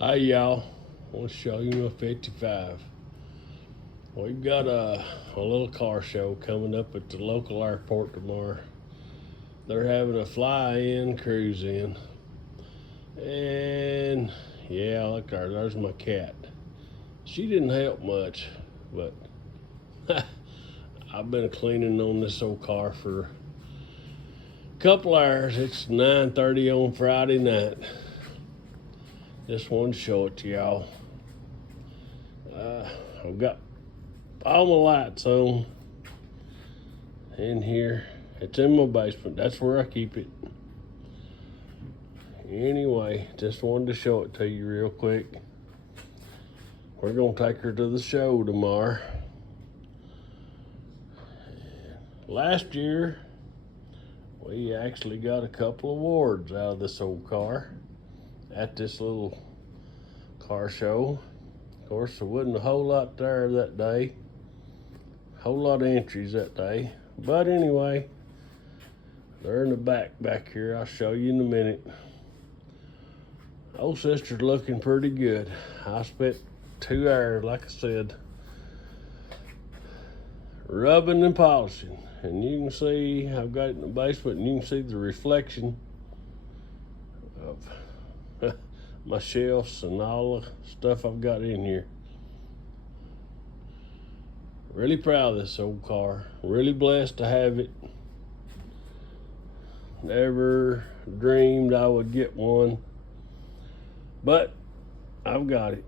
Hi y'all, I want to show you a 55. We've got a little car show coming up at the local airport tomorrow. They're having a fly-in, cruise-in. And yeah, look there's my cat. She didn't help much, but I've been cleaning on this old car for a couple hours. It's 9:30 on Friday night. Just wanted to show it to y'all. I've got all my lights on in here. It's in my basement. That's where I keep it. Anyway, just wanted to show it to you real quick. We're gonna take her to the show tomorrow. Last year, we actually got a couple awards out of this old car at this little car show. Of course, there wasn't a whole lot there that day. A whole lot of entries that day. But anyway, they're in the back here. I'll show you in a minute. Old sister's looking pretty good. I spent 2 hours, like I said, rubbing and polishing. And you can see, I've got it in the basement, and you can see the reflection of my shelves and all the stuff I've got in here. Really proud of this old car. Really blessed to have it. Never dreamed I would get one, but I've got it.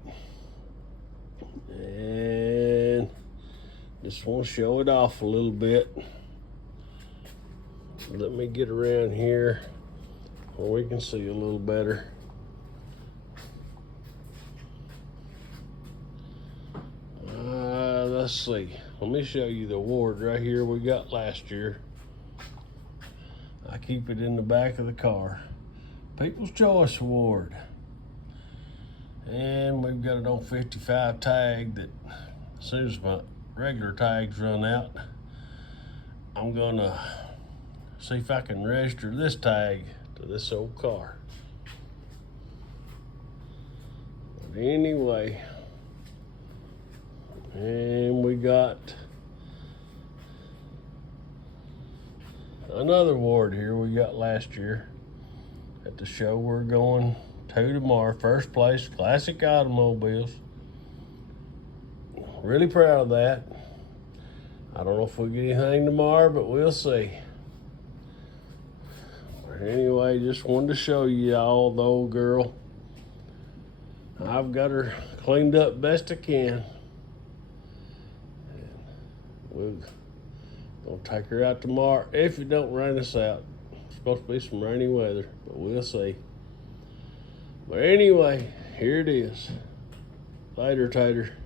And just want to show it off a little bit. Let me get around here where we can see a little better. Let's see. Let me show you the award right here we got last year. I keep it in the back of the car. People's Choice Award. And we've got an old 55 tag that as soon as my regular tags run out, I'm gonna see if I can register this tag to this old car. But anyway, and we got another award here we got last year at the show we're going to tomorrow. First place, Classic Automobiles. Really proud of that. I don't know if we'll get anything tomorrow, but we'll see. But anyway, just wanted to show you all the old girl. I've got her cleaned up best I can. We're gonna take her out tomorrow if it don't rain us out. It's supposed to be some rainy weather, but we'll see. But anyway, here it is. Later, Tater.